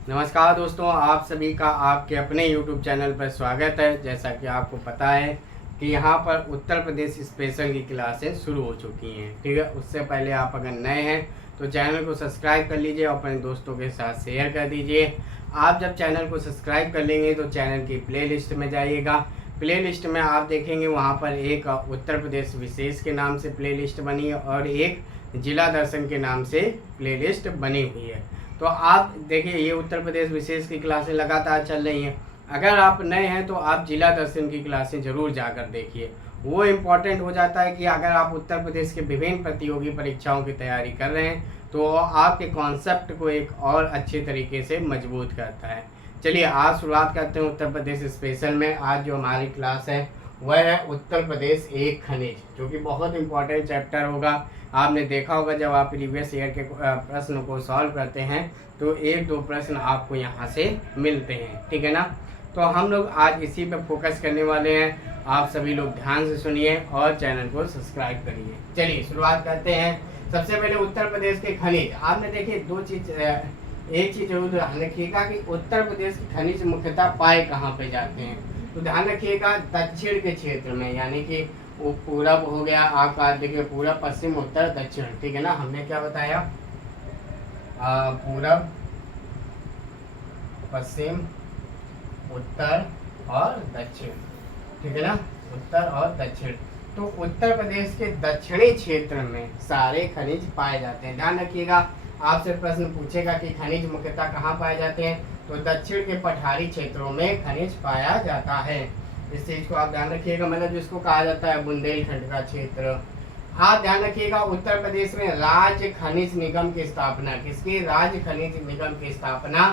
नमस्कार दोस्तों, आप सभी का आपके अपने YouTube चैनल पर स्वागत है। जैसा कि आपको पता है कि यहाँ पर उत्तर प्रदेश स्पेशल की क्लासें शुरू हो चुकी हैं। ठीक है, उससे पहले आप अगर नए हैं तो चैनल को सब्सक्राइब कर लीजिए और अपने दोस्तों के साथ शेयर कर दीजिए। आप जब चैनल को सब्सक्राइब कर लेंगे तो चैनल की प्लेलिस्ट में जाइएगा। प्लेलिस्ट में आप देखेंगे वहाँ पर एक उत्तर प्रदेश विशेष के नाम से प्लेलिस्ट बनी है और एक जिला दर्शन के नाम से प्लेलिस्ट बनी हुई है। तो आप देखिए, ये उत्तर प्रदेश विशेष की क्लासें लगातार चल रही हैं। अगर आप नए हैं तो आप जिला दर्शन की क्लासें ज़रूर जाकर देखिए। वो इम्पॉर्टेंट हो जाता है कि अगर आप उत्तर प्रदेश के विभिन्न प्रतियोगी परीक्षाओं की तैयारी कर रहे हैं तो आपके कॉन्सेप्ट को एक और अच्छे तरीके से मजबूत करता है। चलिए आज शुरुआत करते हैं उत्तर प्रदेश स्पेशल में। आज जो हमारी क्लास है वह है उत्तर प्रदेश एक खनिज, जो कि बहुत इंपॉर्टेंट चैप्टर होगा। आपने देखा होगा जब आप प्रीवियस ईयर के प्रश्न को सॉल्व करते हैं तो एक दो प्रश्न आपको यहाँ से मिलते हैं, ठीक है ना। तो हम लोग आज इसी पे फोकस करने वाले हैं। आप सभी लोग ध्यान से सुनिए और चैनल को सब्सक्राइब करिए। चलिए शुरुआत करते हैं। सबसे पहले उत्तर प्रदेश के खनिज। आपने देखिए एक चीज़ जरूर ध्यान रखिएगा कि उत्तर प्रदेश के खनिज मुख्यतः पाए कहाँ पे जाते हैं। तो ध्यान रखिएगा दक्षिण के क्षेत्र में, यानी कि वो पूरब हो गया आपका, देखिए पूरब, पश्चिम, उत्तर, दक्षिण, ठीक है ना। हमने क्या बताया, पूरब, पश्चिम, उत्तर और दक्षिण, ठीक है ना, उत्तर और दक्षिण। तो उत्तर प्रदेश के दक्षिणी क्षेत्र में सारे खनिज पाए जाते हैं। ध्यान रखिएगा, आपसे प्रश्न पूछेगा कि खनिज मुख्यतः कहाँ पाए जाते हैं, तो दक्षिण के पठारी क्षेत्रों में खनिज पाया जाता है। इस चीज को आप ध्यान रखिएगा, मतलब जिसको कहा जाता है बुंदेलखंड का क्षेत्र। आप ध्यान रखिएगा उत्तर प्रदेश में राज्य खनिज निगम की स्थापना, किसकी, राज्य खनिज निगम की स्थापना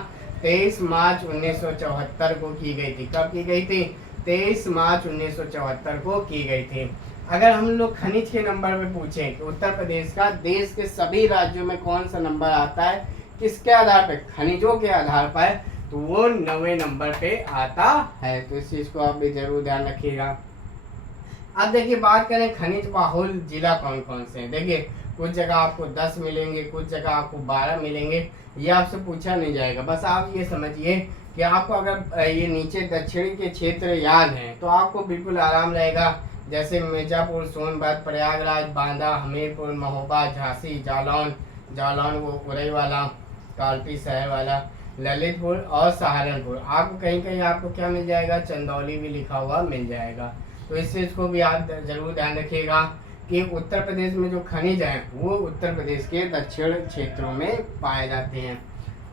23 मार्च 1974 को की गई थी। कब की गई थी, 23 मार्च 1974 को की गई थी। अगर हम लोग खनिज के नंबर पे पूछें कि उत्तर प्रदेश का देश के सभी राज्यों में कौन सा नंबर आता है, किसके आधार पर, खनिजों के आधार पर, तो वो 9वें नंबर पे आता है। तो इस चीज को आप भी जरूर ध्यान रखिएगा। अब देखिए बात करें खनिज बहुल जिला कौन कौन से हैं। देखिए कुछ जगह आपको 10 मिलेंगे, कुछ जगह आपको 12 मिलेंगे, ये आपसे पूछा नहीं जाएगा। बस आप ये समझिए कि आपको अगर ये नीचे दक्षिणी के क्षेत्र याद हैं तो आपको बिल्कुल आराम रहेगा। जैसे मिर्जापुर, सोनभद्र, प्रयागराज, बांदा, हमीरपुर, महोबा, झांसी, जालौन वो उरई वाला, कालपी शहर वाला, ललितपुर और सहारनपुर। आपको कहीं कहीं आपको क्या मिल जाएगा, चंदौली भी लिखा हुआ मिल जाएगा। तो इस चीज़ को भी आप जरूर ध्यान रखिएगा कि उत्तर प्रदेश में जो खनिज हैं वो उत्तर प्रदेश के दक्षिण क्षेत्रों में पाए जाते हैं।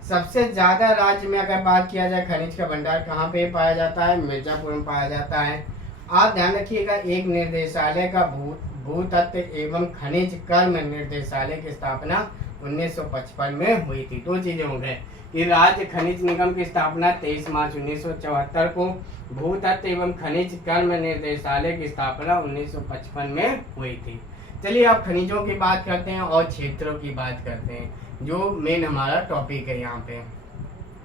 सबसे ज़्यादा राज्य में अगर बात किया जाए खनिज का भंडार कहाँ पे पाया जाता है, मिर्जापुर में पाया जाता है। आप ध्यान रखिएगा एक निर्देशालय का भूतत्व एवं खनिज कर्म निर्देशालय की स्थापना 1955 में हुई थी। दो चीजें हो गए कि राज्य खनिज निगम की स्थापना 23 मार्च 1974 को, भूतत्व एवं खनिज कर्म निर्देशालय की स्थापना 1955 में हुई थी। चलिए अब खनिजों की बात करते हैं और क्षेत्रों की बात करते हैं, जो मेन हमारा टॉपिक है। यहाँ पे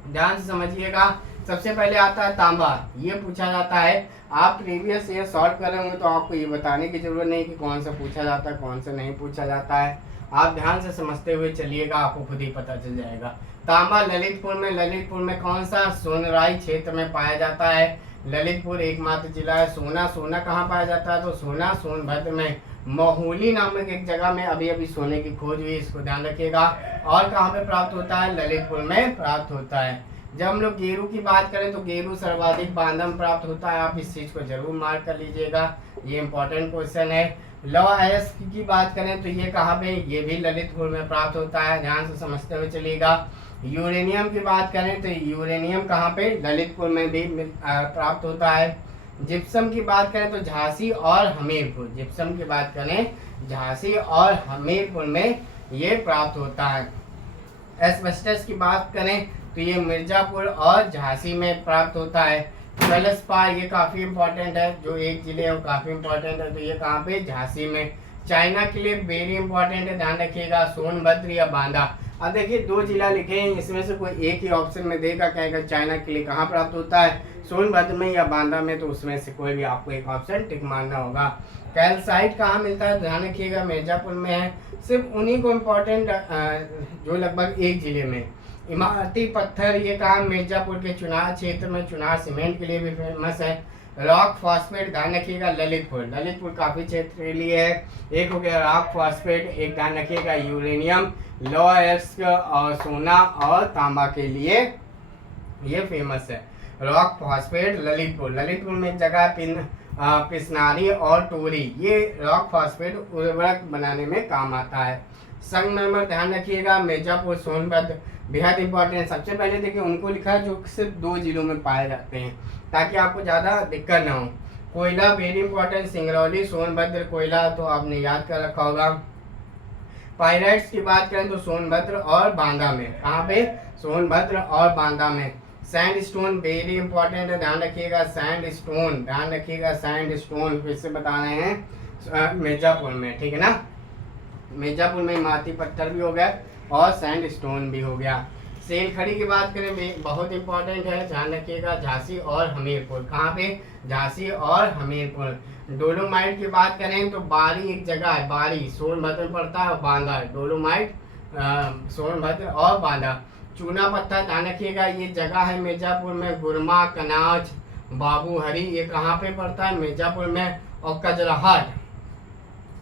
ध्यान से समझिएगा। सबसे पहले आता है तांबा। ये पूछा जाता है, आप प्रीवियस ईयर सॉल्व कर रहे होंगे तो आपको ये बताने की जरूरत नहीं कि कौन सा पूछा जाता है कौन सा नहीं पूछा जाता है। आप ध्यान से समझते हुए चलिएगा, आपको खुद ही पता चल जाएगा। तांबा ललितपुर में कौन सा, सोनराई क्षेत्र में पाया जाता है। ललितपुर एकमात्र जिला है। सोना कहाँ पाया जाता है, तो सोना सोनभद्र में महुली नामक एक जगह में अभी अभी सोने की खोज हुई, इसको ध्यान रखिएगा। और कहाँ पे प्राप्त होता है, ललितपुर में प्राप्त होता है। जब हम लोग गेरू की बात करें तो गेरू सर्वाधिक बांदा में प्राप्त होता है। आप इस चीज को जरूर मार्क कर लीजिएगा, ये इंपॉर्टेंट क्वेश्चन है। लौह अयस्क की बात करें तो ये कहाँ पे, ये भी ललितपुर में प्राप्त होता है, ध्यान से समझते हुए चलिएगा। यूरेनियम की बात करें तो यूरेनियम कहाँ पे, ललितपुर में भी प्राप्त होता है। जिप्सम की बात करें तो झांसी और हमीरपुर, जिप्सम की बात करें झांसी और हमीरपुर में ये प्राप्त होता है। एस्बेस्टस की बात करें तो ये मिर्जापुर और झांसी में प्राप्त होता है। फेल्ड्स्पार ये काफी इंपॉर्टेंट है, जो एक जिले है वो काफी इंपॉर्टेंट है, तो ये कहाँ पे, झांसी में। चाइना के लिए वेरी इंपॉर्टेंट है, ध्यान रखिएगा, सोनभद्र या बांदा। अब देखिए दो जिला लिखे हैं, इसमें से कोई एक ही ऑप्शन में देगा, कहेगा चाइना के लिए कहाँ प्राप्त होता है, सोनभद्र में या बांदा में, तो उसमें से कोई भी आपको एक ऑप्शन टिक मारना होगा। कैल्साइट कहाँ मिलता है, ध्यान रखिएगा मिर्जापुर में है। सिर्फ उन्हीं को इम्पोर्टेंट जो लगभग एक जिले में इमारती पत्थर ये काम मिर्जापुर के चुनार क्षेत्र में चुनार सीमेंट के लिए भी फेमस है। रॉक फॉस्फेट ध्यान रखिएगा ललितपुर, ललितपुर काफ़ी क्षेत्र के लिए है। एक हो गया रॉक फॉस्फेट, एक ध्यान रखिएगा यूरेनियम, लॉयर्स और सोना और तांबा के लिए ये फेमस है। रॉक फॉस्फेट ललितपुर, ललितपुर में एक जगह पिसनारी और टोरी, ये रॉक फॉस्फेट उर्वरक बनाने में काम आता है। संगमरमर ध्यान रखिएगा मिर्जापुर सोनभद्र बेहद इंपॉर्टेंट। सबसे पहले देखिए उनको लिखा है जो सिर्फ 2 जिलों में पाए जाते हैं ताकि आपको ज़्यादा दिक्कत ना हो। कोयला वेरी इंपॉर्टेंट, सिंगरौली सोनभद्र कोयला तो आपने याद कर रखा होगा। पायराइट्स की बात करें तो सोनभद्र और बांदा में, कहाँ पे? सोनभद्र और बांदा में। सैंड स्टोन वेरी इंपॉर्टेंट है, ध्यान रखिएगा। सैंड स्टोन ध्यान रखिएगा, सैंड स्टोन फिर से बता रहे हैं मिर्जापुर में, ठीक है ना। मिर्जापुर में इमारती पत्थर भी हो गया और सैंड स्टोन भी हो गया। सेल खड़ी की बात करें बहुत इंपॉर्टेंट है, ध्यान रखिएगा। झांसी और हमीरपुर, कहाँ पे? झांसी और हमीरपुर। डोलोमाइट की बात करें तो बारी एक जगह है, बारी सोनभद्र में पड़ता है, बांदा। डोलोमाइट सोनभद्र और बांदा। चूना पत्थर ध्यान रखिएगा ये जगह है मिर्जापुर में। गुरमा, कनाज, बाबूहरी ये कहाँ पे पड़ता है? मिर्जापुर में। और कजराहट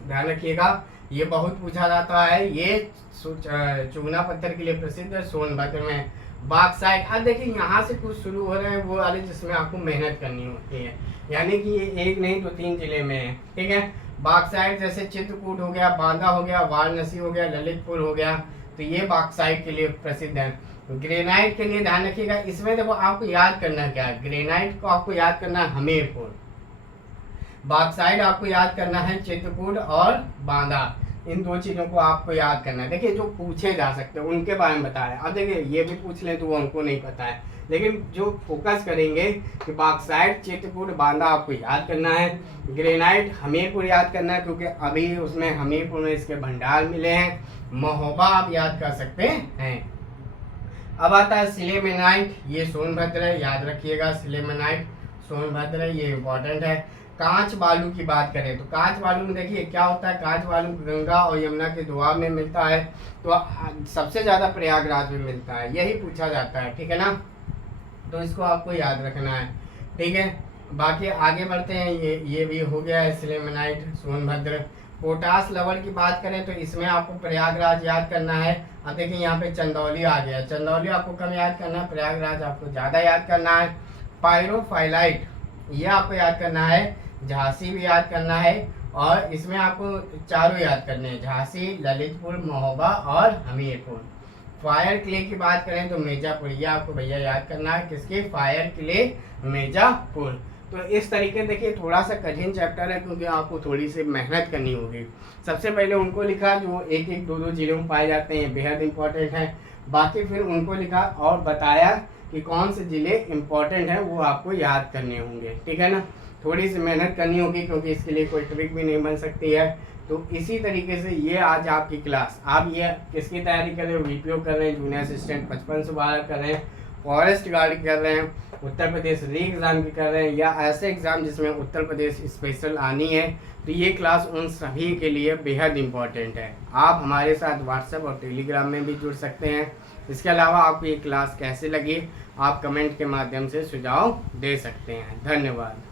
ध्यान रखिएगा ये बहुत पूछा जाता है, ये चूना पत्थर के लिए प्रसिद्ध है सोनभद्र में। बाक्साइट, अब देखिए यहाँ से कुछ शुरू हो रहे हैं वो वाले जिसमें आपको मेहनत करनी होती है, यानी कि ये एक नहीं तो 3 जिले में है, ठीक है। बाक्साइट जैसे चित्रकूट हो गया, बांदा हो गया, वाराणसी हो गया, ललितपुर हो गया, तो ये बाक्साइट के लिए प्रसिद्ध है। ग्रेनाइट के लिए ध्यान रखिएगा, इसमें देखो आपको याद करना क्या है, ग्रेनाइट को आपको याद करना है हमीरपुर, बाक्साइड आपको याद करना है चित्रकूट और बांदा। इन 2 चीज़ों को आपको याद करना है। देखिए जो पूछे जा सकते हैं उनके बारे में बताया। अब देखिए ये भी पूछ लें तो वो हमको नहीं पता है, लेकिन जो फोकस करेंगे कि बाक्साइड, चित्रकूट, बांदा आपको याद करना है। ग्रेनाइट हमीरपुर याद करना है क्योंकि अभी उसमें हमीरपुर में इसके भंडार मिले हैं। महोबा आप याद कर सकते हैं। अब आता है सिलेमेनाइट, ये सोनभद्र है, याद रखिएगा। सिलेमेनाइट सोनभद्र है, ये इंपॉर्टेंट है। कांच बालू की बात करें तो कांच बालू में देखिए क्या होता है, कांच बालू गंगा और यमुना के दोआब में मिलता है, तो सबसे ज़्यादा प्रयागराज में मिलता है, यही पूछा जाता है, ठीक है ना। तो इसको आपको याद रखना है, ठीक है। बाकी आगे बढ़ते हैं, ये भी हो गया है सिलेमेनाइट सोनभद्र। पोटास लवण की बात करें तो इसमें आपको प्रयागराज याद करना है। अब देखिए यहाँ पे चंदौली आ गया, चंदौली आपको कम याद करना है, प्रयागराज आपको ज़्यादा याद करना है। पायरोफाइलाइट ये आपको याद करना है, झांसी भी याद करना है, और इसमें आपको चारों याद करने हैं, झांसी, ललितपुर, महोबा और हमीरपुर। फायर क्ले की बात करें तो मिर्जापुर, ये आपको भैया याद करना है, किसके? Fire clay Mirzapur. तो इस तरीके देखिए थोड़ा सा कठिन चैप्टर है क्योंकि आपको थोड़ी सी मेहनत करनी होगी। सबसे पहले उनको लिखा जो 1-1, 2-2 जिलों में पाए जाते हैं, बेहद इंपॉर्टेंट है। बाकी फिर उनको लिखा और बताया कि कौन से ज़िले इम्पोर्टेंट हैं वो आपको याद करने होंगे, ठीक है ना। थोड़ी सी मेहनत करनी होगी क्योंकि इसके लिए कोई ट्रिक भी नहीं बन सकती है। तो इसी तरीके से ये आज आपकी क्लास, आप ये किसकी तैयारी कर रहे हो? वीपीओ कर रहे हैं, जूनियर असिस्टेंट 55 से 12 कर रहे हैं, फॉरेस्ट गार्ड कर रहे हैं, उत्तर प्रदेश री एग्ज़ाम की कर रहे हैं, या ऐसे एग्ज़ाम जिसमें उत्तर प्रदेश स्पेशल आनी है, तो ये क्लास उन सभी के लिए बेहद इम्पॉर्टेंट है। आप हमारे साथ व्हाट्सएप और टेलीग्राम में भी जुड़ सकते हैं। इसके अलावा आपको ये क्लास कैसे लगी आप कमेंट के माध्यम से सुझाव दे सकते हैं। धन्यवाद।